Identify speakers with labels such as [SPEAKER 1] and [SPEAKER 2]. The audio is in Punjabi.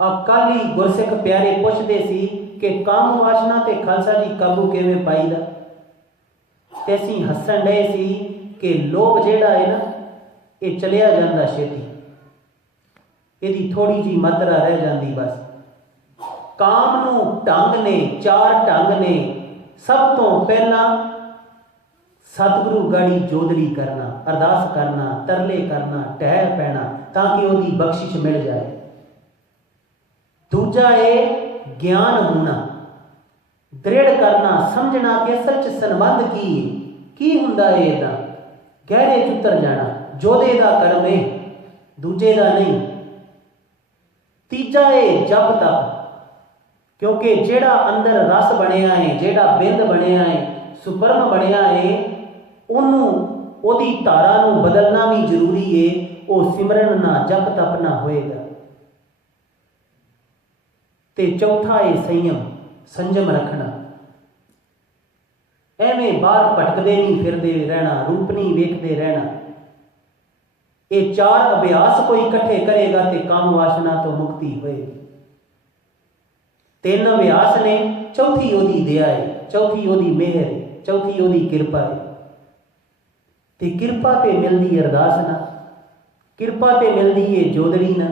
[SPEAKER 1] ਅਕਾਲੀ ਗੁਰਸਿੱਖ ਪਿਆਰੇ ਪੁੱਛਦੇ ਸੀ ਕਿ ਕਾਮ ਵਾਸ਼ਨਾ ਤੇ ਖਾਲਸਾ ਜੀ ਕਾਬੂ ਕਿਵੇਂ ਪਾਈਦਾ? ਤੇ ਅਸੀਂ ਹੱਸਣ ਡਏ ਸੀ ਕਿ ਲੋਭ ਜਿਹੜਾ ਹੈ ਨਾ, ਇਹ ਚਲਿਆ ਜਾਂਦਾ ਛੇਤੀ। ਇਹਦੀ ਥੋੜੀ ਜੀ ਮਾਤਰਾ ਰਹਿ ਜਾਂਦੀ ਬਸ। ਕਾਮ ਨੂੰ ਢੰਗ ਨੇ, ਚਾਰ ਢੰਗ ਨੇ, ਸਭ ਤੋਂ ਪਹਿਲਾਂ ਸਤਿਗੁਰੂ ਗਾੜੀ ਜੋਦੜੀ ਕਰਨਾ, ਅਰਦਾਸ ਕਰਨਾ, ਤਰਲੇ ਕਰਨਾ, ਟਹਿ ਪੈਣਾ ਤਾਂ ਕਿ ਉਹਦੀ ਬਖਸ਼ਿਸ਼ ਮਿਲ ਜਾਏ। ਦੂਜਾ ਹੈ ਗਿਆਨ ਹੋਣਾ। ਦ੍ਰਿੜ ਕਰਨਾ, ਸਮਝਣਾ ਕਿ ਅਸਲ ਚ ਸੰਬੰਧ ਕੀ ਕੀ ਹੁੰਦਾ ਹੈ ਇਹਦਾ? ਗਹਿਰੇ ਚ ਉਤਰ ਜਾਣਾ ਜੋਦੇ ਦਾ ਕਰਮ ਹੈ ਦੂਜੇ ਦਾ ਨਹੀਂ। ਤੀਜਾ ਹੈ ਜਪ ਤਪ, ਕਿਉਂਕਿ ਜਿਹੜਾ ਅੰਦਰ ਰਸ ਬਣਿਆ ਹੈ ਜਿਹੜਾ ਬਿੰਦ ਬਣਿਆ ਹੈ ਸੁਪਰਮ ਬਣਿਆ ਹੈ ਉਹਨੂੰ, ਉਹਦੀ ਧਾਰਾ ਨੂੰ ਬਦਲਣਾ ਵੀ ਜ਼ਰੂਰੀ ਹੈ ਉਹ ਸਿਮਰਨ ਨਾ, ਜਪ ਤਪ ਨਾ ਹੋਏਗਾ। ਤੇ ਚੌਥਾ ਇਹ ਸੰਯਮ, ਸੰਜਮ ਰੱਖਣਾ। ਐਵੇਂ ਬਾਹਰ ਭਟਕਦੇ ਨਹੀਂ ਫਿਰਦੇ ਰਹਿਣਾ, ਰੂਪ ਨਹੀਂ ਵੇਖਦੇ ਰਹਿਣਾ। ਇਹ ਚਾਰ ਅਭਿਆਸ ਕੋਈ ਇਕੱਠੇ ਕਰੇਗਾ ਤੇ ਕਾਮ ਵਾਸ਼ਨਾ ਤੋਂ ਮੁਕਤੀ ਹੋਏਗੀ। ਤਿੰਨ ਅਭਿਆਸ ਨੇ, ਚੌਥੀ ਉਹਦੀ ਦਇਆ ਹੈ ਚੌਥੀ ਉਹਦੀ ਮਿਹਰ ਚੌਥੀ ਉਹਦੀ ਕਿਰਪਾ ਹੈ ਤੇ ਕਿਰਪਾ ਤੇ ਮਿਲਦੀ ਅਰਦਾਸ ਨਾ, ਕਿਰਪਾ ਤੇ ਮਿਲਦੀ ਏ ਜੋਦੜੀ ਨਾ।